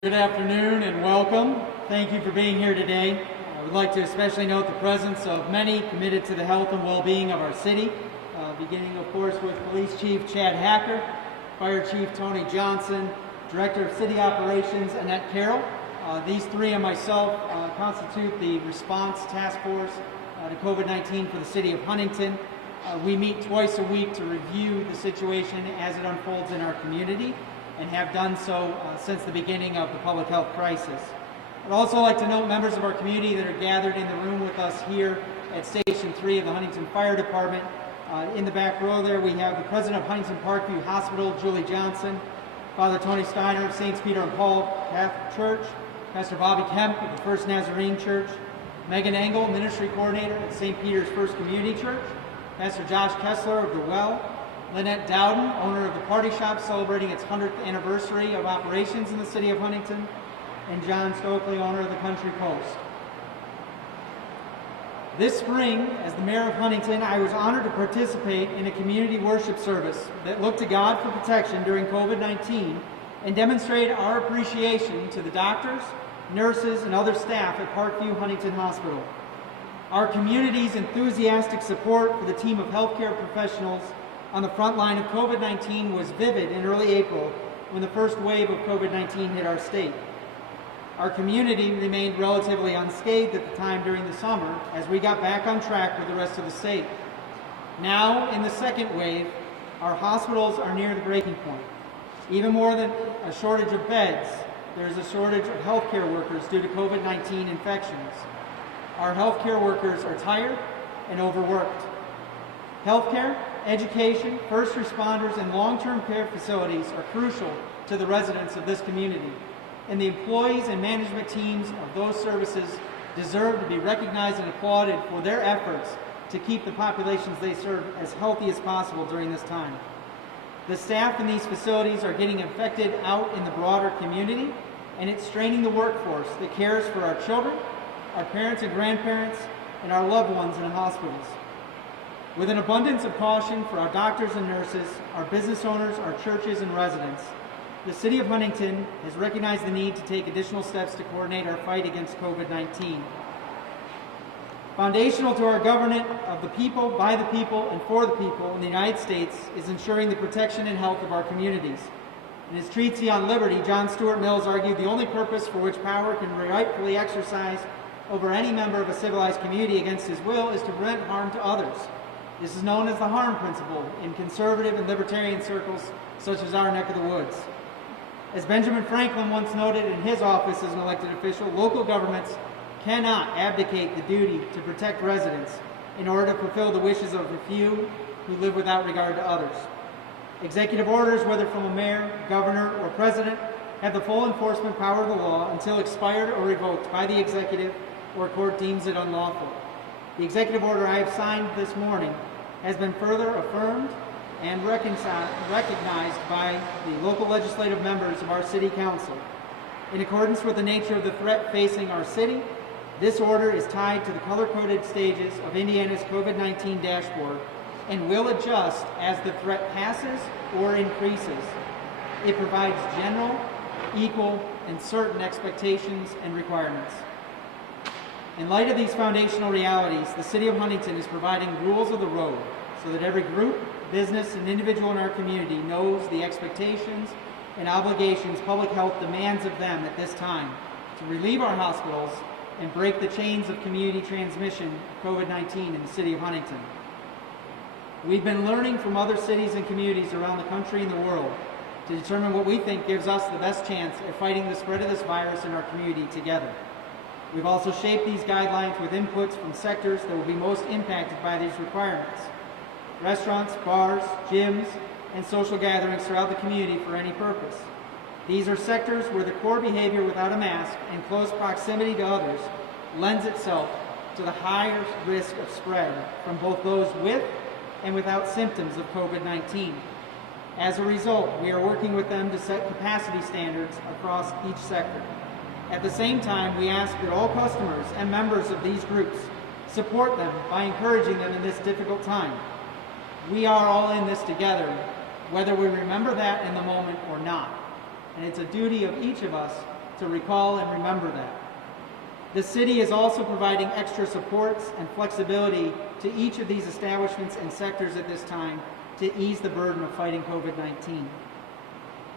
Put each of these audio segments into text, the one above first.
Good afternoon and welcome. Thank you for being here today. I would like to especially note the presence of many committed to the health and well-being of our city, beginning of course with Police Chief Chad Hacker, Fire Chief Tony Johnson, Director of City Operations Annette Carroll. These three and myself constitute the response task force to COVID-19 for the city of Huntington. We meet twice a week to review the situation as it unfolds in our community, and have done so since the beginning of the public health crisis. I'd also like to note members of our community that are gathered in the room with us here at Station 3 of the Huntington Fire Department. In the back row there we have the President of Huntington Parkview Hospital, Julie Johnson, Father Tony Steiner of Saints Peter and Paul Catholic Church, Pastor Bobby Kemp of the First Nazarene Church, Megan Engel, Ministry Coordinator at St. Peter's First Community Church, Pastor Josh Kessler of The Well, Lynette Dowden, owner of the Party Shop, celebrating its 100th anniversary of operations in the city of Huntington, and John Stokely, owner of the Country Post. This spring, as the mayor of Huntington, I was honored to participate in a community worship service that looked to God for protection during COVID-19 and demonstrated our appreciation to the doctors, nurses, and other staff at Parkview Huntington Hospital. Our community's enthusiastic support for the team of healthcare professionals on the front line of COVID-19 was vivid in early April when the first wave of COVID-19 hit our state. Our community remained relatively unscathed at the time during the summer as we got back on track with the rest of the state. Now, in the second wave, our hospitals are near the breaking point. Even more than a shortage of beds, there is a shortage of healthcare workers due to COVID-19 infections. Our healthcare workers are tired and overworked. Healthcare, education, first responders, and long-term care facilities are crucial to the residents of this community, and the employees and management teams of those services deserve to be recognized and applauded for their efforts to keep the populations they serve as healthy as possible during this time. The staff in these facilities are getting infected out in the broader community, and it's straining the workforce that cares for our children, our parents and grandparents, and our loved ones in hospitals. With an abundance of caution for our doctors and nurses, our business owners, our churches, and residents, the City of Huntington has recognized the need to take additional steps to coordinate our fight against COVID-19. Foundational to our government of the people, by the people, and for the people in the United States is ensuring the protection and health of our communities. In his Treatise on Liberty, John Stuart Mills argued the only purpose for which power can rightfully exercise over any member of a civilized community against his will is to prevent harm to others. This is known as the harm principle in conservative and libertarian circles such as our neck of the woods. As Benjamin Franklin once noted in his office as an elected official, local governments cannot abdicate the duty to protect residents in order to fulfill the wishes of the few who live without regard to others. Executive orders, whether from a mayor, governor, or president, have the full enforcement power of the law until expired or revoked by the executive or court deems it unlawful. The executive order I have signed this morning has been further affirmed and recognized by the local legislative members of our city council. In accordance with the nature of the threat facing our city, this order is tied to the color-coded stages of Indiana's COVID-19 dashboard and will adjust as the threat passes or increases. It provides general, equal, and certain expectations and requirements. In light of these foundational realities, the City of Huntington is providing rules of the road so that every group, business, and individual in our community knows the expectations and obligations public health demands of them at this time to relieve our hospitals and break the chains of community transmission of COVID-19 in the City of Huntington. We've been learning from other cities and communities around the country and the world to determine what we think gives us the best chance at fighting the spread of this virus in our community together. We've also shaped these guidelines with inputs from sectors that will be most impacted by these requirements: restaurants, bars, gyms, and social gatherings throughout the community for any purpose. These are sectors where the core behavior without a mask and close proximity to others lends itself to the higher risk of spread from both those with and without symptoms of COVID-19. As a result, we are working with them to set capacity standards across each sector. At the same time, we ask that all customers and members of these groups support them by encouraging them in this difficult time. We are all in this together, whether we remember that in the moment or not. And it's a duty of each of us to recall and remember that. The city is also providing extra supports and flexibility to each of these establishments and sectors at this time to ease the burden of fighting COVID-19.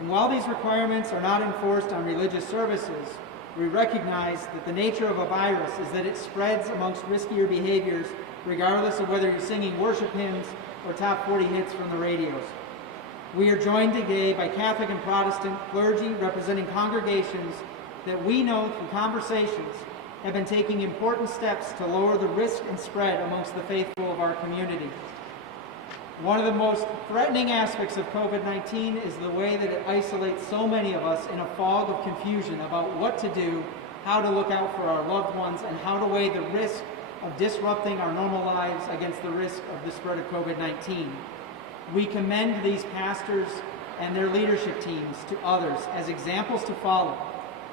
And while these requirements are not enforced on religious services, we recognize that the nature of a virus is that it spreads amongst riskier behaviors regardless of whether you're singing worship hymns or top 40 hits from the radios. We are joined today by Catholic and Protestant clergy representing congregations that we know through conversations have been taking important steps to lower the risk and spread amongst the faithful of our community. One of the most threatening aspects of COVID-19 is the way that it isolates so many of us in a fog of confusion about what to do, how to look out for our loved ones, and how to weigh the risk of disrupting our normal lives against the risk of the spread of COVID-19. We commend these pastors and their leadership teams to others as examples to follow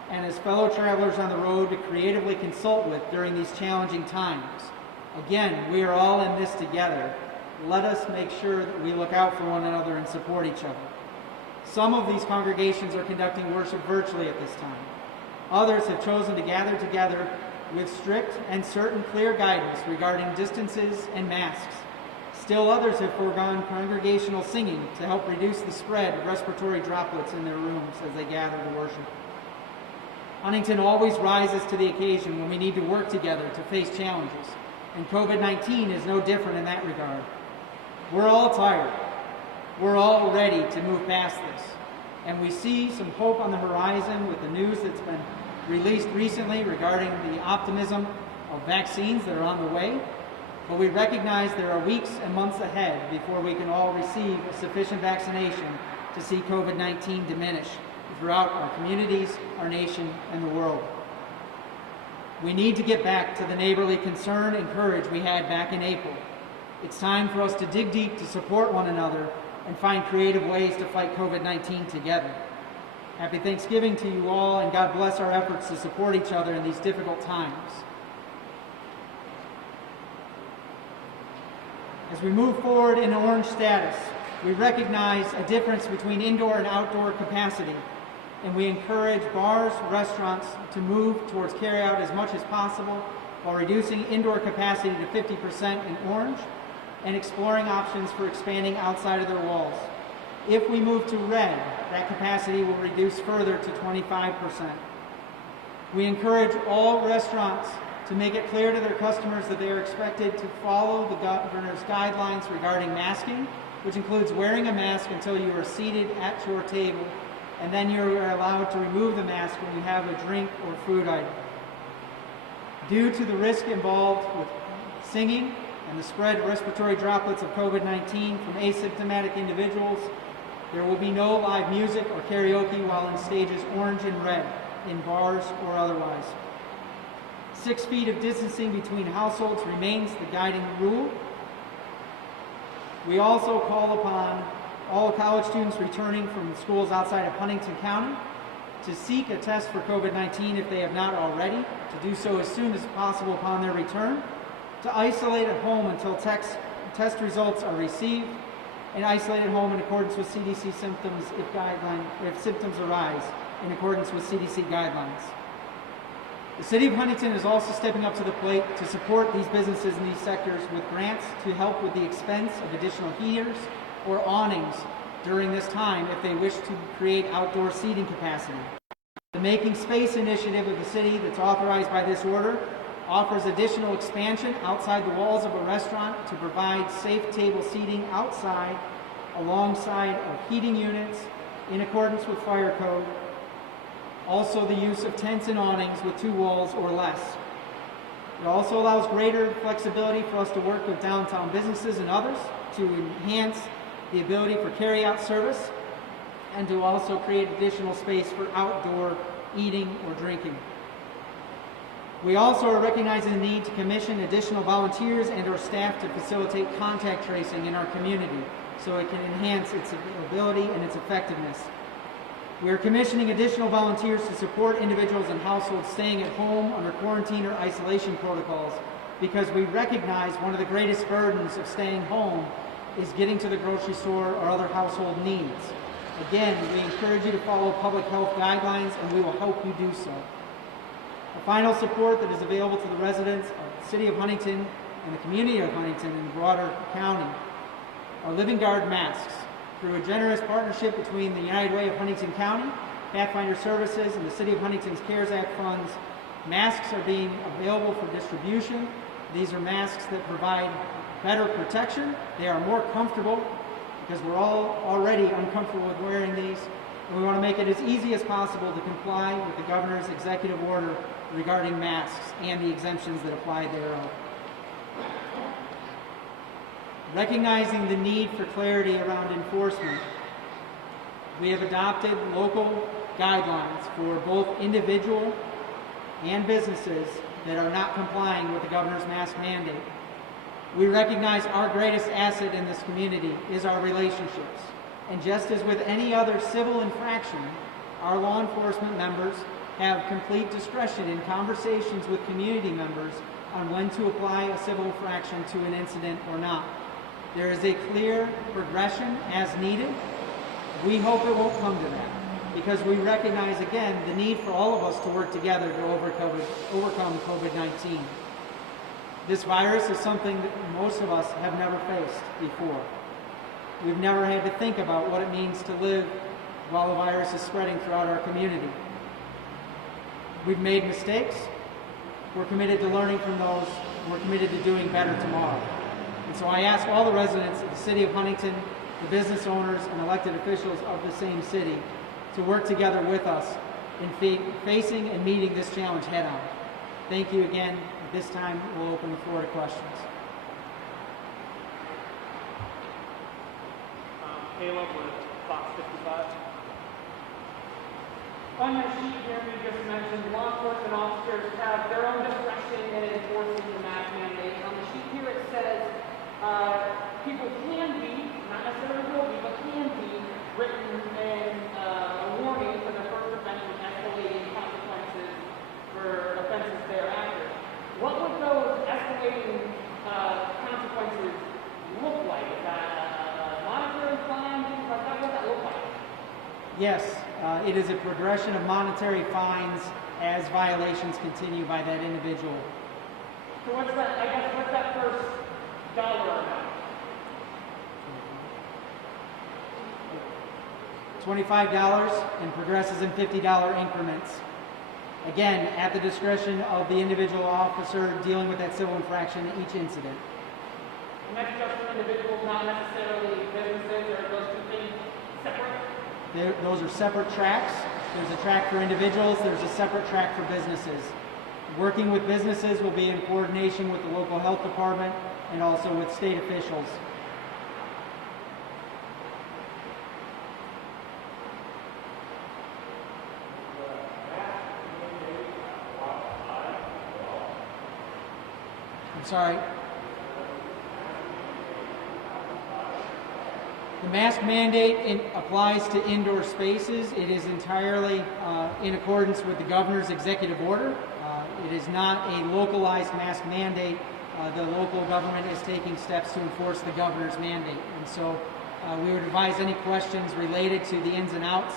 and as fellow travelers on the road to creatively consult with during these challenging times. Again, we are all in this together. Let us make sure that we look out for one another and support each other. Some of these congregations are conducting worship virtually at this time. Others have chosen to gather together with strict and certain clear guidance regarding distances and masks. Still others have foregone congregational singing to help reduce the spread of respiratory droplets in their rooms as they gather to worship. Huntington always rises to the occasion when we need to work together to face challenges, and COVID-19 is no different in that regard. We're all tired. We're all ready to move past this. And we see some hope on the horizon with the news that's been released recently regarding the optimism of vaccines that are on the way. But we recognize there are weeks and months ahead before we can all receive a sufficient vaccination to see COVID-19 diminish throughout our communities, our nation, and the world. We need to get back to the neighborly concern and courage we had back in April. It's time for us to dig deep to support one another and find creative ways to fight COVID-19 together. Happy Thanksgiving to you all, and God bless our efforts to support each other in these difficult times. As we move forward in orange status, we recognize a difference between indoor and outdoor capacity, and we encourage bars, restaurants to move towards carryout as much as possible while reducing indoor capacity to 50% in orange and exploring options for expanding outside of their walls. If we move to red, that capacity will reduce further to 25%. We encourage all restaurants to make it clear to their customers that they are expected to follow the governor's guidelines regarding masking, which includes wearing a mask until you are seated at your table, and then you are allowed to remove the mask when you have a drink or food item. Due to the risk involved with singing and the spread of respiratory droplets of COVID-19 from asymptomatic individuals, there will be no live music or karaoke while in stages orange and red, in bars or otherwise. 6 feet of distancing between households remains the guiding rule. We also call upon all college students returning from schools outside of Huntington County to seek a test for COVID-19 if they have not already, to do so as soon as possible upon their return, to isolate at home until test results are received, and isolate at home in accordance with CDC symptoms if symptoms arise in accordance with CDC guidelines. The City of Huntington is also stepping up to the plate to support these businesses in these sectors with grants to help with the expense of additional heaters or awnings during this time if they wish to create outdoor seating capacity. The Making Space initiative of the city that's authorized by this order offers additional expansion outside the walls of a restaurant to provide safe table seating outside alongside of heating units in accordance with fire code. Also the use of tents and awnings with 2 walls or less. It also allows greater flexibility for us to work with downtown businesses and others to enhance the ability for carry-out service and to also create additional space for outdoor eating or drinking. We also are recognizing the need to commission additional volunteers and or staff to facilitate contact tracing in our community so it can enhance its ability and its effectiveness. We are commissioning additional volunteers to support individuals and households staying at home under quarantine or isolation protocols because we recognize one of the greatest burdens of staying home is getting to the grocery store or other household needs. Again, we encourage you to follow public health guidelines, and we will help you do so. The final support that is available to the residents of the City of Huntington and the community of Huntington and the broader county are Living Guard masks. Through a generous partnership between the United Way of Huntington County, Pathfinder Services, and the City of Huntington's CARES Act funds, masks are being available for distribution. These are masks that provide better protection. They are more comfortable because we're all already uncomfortable with wearing these. And we want to make it as easy as possible to comply with the governor's executive order regarding masks and the exemptions that apply thereof. Recognizing the need for clarity around enforcement, we have adopted local guidelines for both individual and businesses that are not complying with the governor's mask mandate. We recognize our greatest asset in this community is our relationships. And just as with any other civil infraction, our law enforcement members have complete discretion in conversations with community members on when to apply a civil infraction to an incident or not. There is a clear progression as needed. We hope it won't come to that because we recognize, again, the need for all of us to work together to overcome COVID-19. This virus is something that most of us have never faced before. We've never had to think about what it means to live while the virus is spreading throughout our community. We've made mistakes. We're committed to learning from those. We're committed to doing better tomorrow. And so I ask all the residents of the City of Huntington, the business owners and elected officials of the same city to work together with us in facing and meeting this challenge head on. Thank you again. At this time, we'll open the floor to questions. Caleb with Fox 55. On your sheet here, you just mentioned law enforcement officers have their own discretion in enforcing the mask mandate. On the sheet here, it says people can be, not necessarily will be, but can be written in a warning for the first offense with escalating consequences for offenses thereafter. What would those escalating consequences look like? Is that monetary fine, things like that? What does that look like? Yes, it is a progression of monetary fines as violations continue by that individual. So what's that, I guess, what's that first dollar amount? $25 and progresses in $50 increments. Again, at the discretion of the individual officer dealing with that civil infraction at each incident. And that's just for individuals, not necessarily businesses, or those two things separate? Those are separate tracks. There's a track for individuals, there's a separate track for businesses. Working with businesses will be in coordination with the local health department and also with state officials. I'm sorry. The mask mandate applies to indoor spaces. It is entirely in accordance with the governor's executive order. It is not a localized mask mandate. The local government is taking steps to enforce the governor's mandate. And so we would advise any questions related to the ins and outs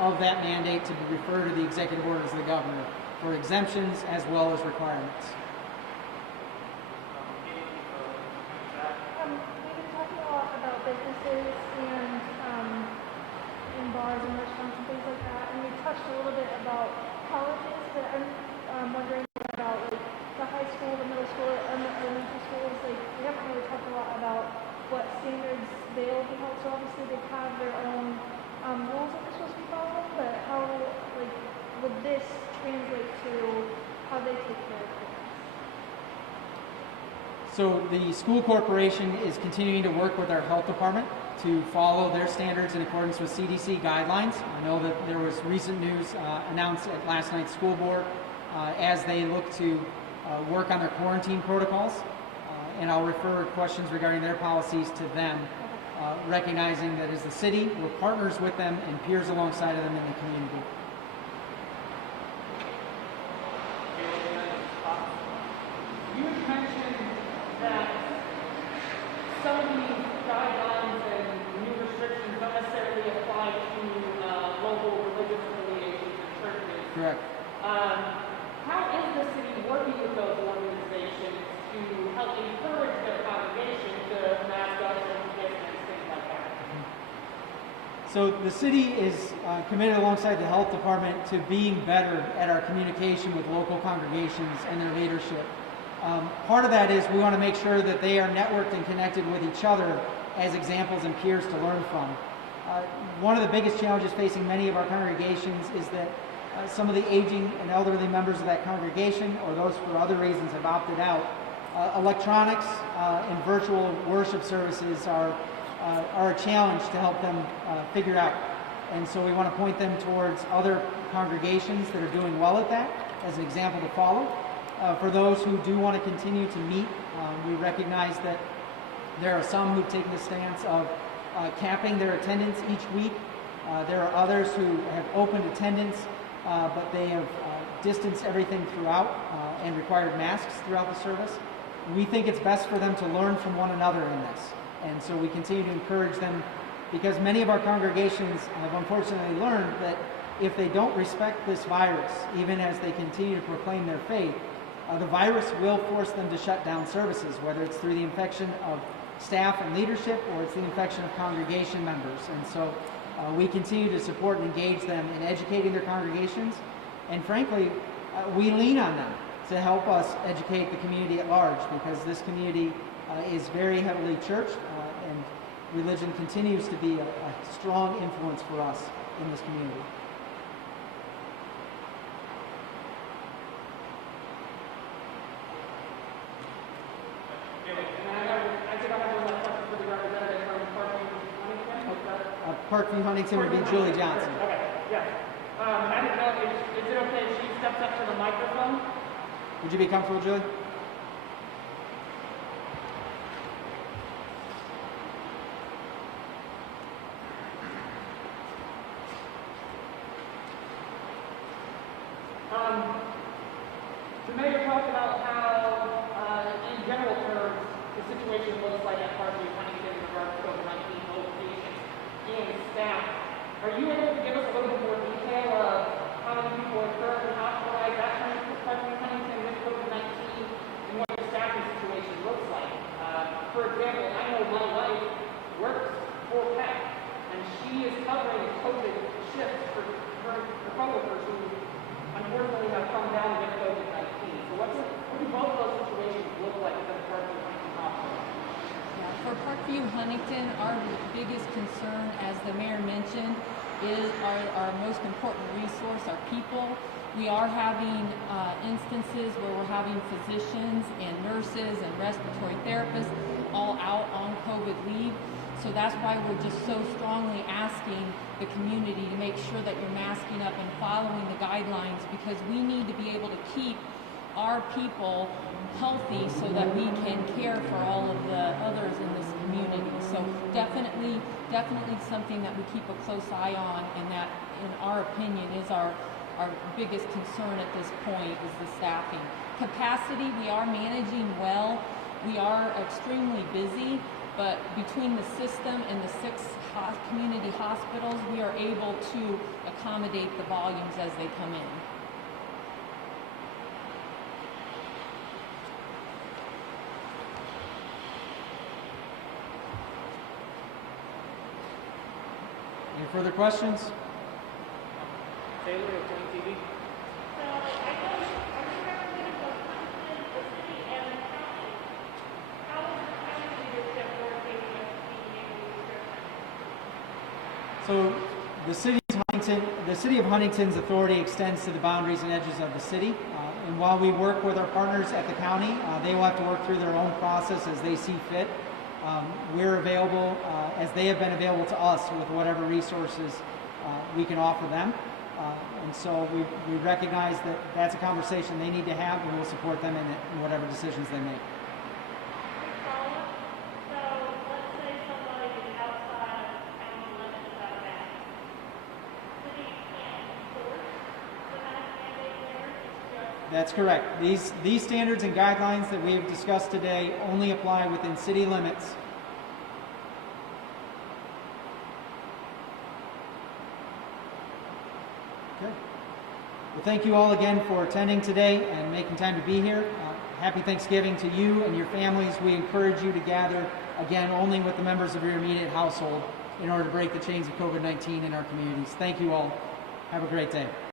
of that mandate to refer to the executive orders of the governor for exemptions as well as requirements. We've been talking a lot about businesses and bars and restaurants and things like that, and we touched a little bit about colleges, but I'm wondering about like the high school, the middle school, and the elementary schools. Like we haven't really talked a lot about what standards they'll be held. So obviously they have their own rules that they're supposed to be following, but how would this translate to how they take care of things? So the school corporation is continuing to work with our health department to follow their standards in accordance with CDC guidelines. I know that there was recent news announced at last night's school board as they look to work on their quarantine protocols. And I'll refer questions regarding their policies to them, recognizing that as the city, we're partners with them and peers alongside of them in the community. You had mentioned that some of these guidelines and new restrictions don't necessarily apply to local religious affiliations or churches. Correct. How is the city working with those organizations to help encourage their congregation to mask up, social distance, things like that? So the city is committed alongside the health department to being better at our communication with local congregations and their leadership. Part of that is we want to make sure that they are networked and connected with each other as examples and peers to learn from. One of the biggest challenges facing many of our congregations is that some of the aging and elderly members of that congregation, or those for other reasons, have opted out. Electronics and virtual worship services are a challenge to help them figure out. And so we want to point them towards other congregations that are doing well at that as an example to follow. For those who do want to continue to meet, we recognize that there are some who've taken the stance of capping their attendance each week. There are others who have opened attendance, but they have distanced everything throughout and required masks throughout the service. We think it's best for them to learn from one another in this. And so we continue to encourage them, because many of our congregations have unfortunately learned that if they don't respect this virus, even as they continue to proclaim their faith, the virus will force them to shut down services, whether it's through the infection of staff and leadership or it's the infection of congregation members. And so we continue to support and engage them in educating their congregations. And frankly, we lean on them to help us educate the community at large, because this community is very heavily church, and religion continues to be a strong influence for us in this community. Parkview Huntington would be Julie Johnson. Okay, yeah. I don't know, is it okay if she steps up to the microphone? Would you be comfortable, Julie? The mayor talked about how, in general terms, the situation looks like at Parkview Huntington in regards to COVID-19 notification and staff. Are you able to give us a little bit more detail of how many people are currently hospitalized at Parkview Huntington with COVID-19 and what the staffing situation looks like? For example, I know my wife works full tech, and she is covering COVID shifts for her coworkers who unfortunately have come down with COVID-19. So what do both of those situations look like within the Parkview Huntington Hospital? Yeah, for Parkview Huntington, our biggest concern, as the mayor mentioned, is our most important resource, our people. We are having instances where we're having physicians and nurses and respiratory therapists all out on COVID leave. So that's why we're just so strongly asking the community to make sure that you're masking up and following the guidelines, because we need to be able to keep our people healthy so that we can care for all of the others in this community. So definitely something that we keep a close eye on, and that, in our opinion, is our biggest concern at this point, is the staffing. Capacity, we are managing well. We are extremely busy, but between the system and the 6 community hospitals, we are able to accommodate the volumes as they come in. Any further questions? Taylor of 20 TV. So I know I'm representing both Huntington, the city, and the county. How is the county leadership working with the restrictions? So the city of Huntington's authority extends to the boundaries and edges of the city. And while we work with our partners at the county, they will have to work through their own process as they see fit. We're available as they have been available to us with whatever resources we can offer them. And so we recognize that that's a conversation they need to have, and we'll support them in whatever decisions they make. Quick follow-up. So let's say somebody is outside of county limits without a mask. City can't enforce the mask mandate there. It's just That's correct. These standards and guidelines that we have discussed today only apply within city limits. Well, thank you all again for attending today and making time to be here. Happy Thanksgiving to you and your families. We encourage you to gather, again, only with the members of your immediate household in order to break the chains of COVID-19 in our communities. Thank you all. Have a great day.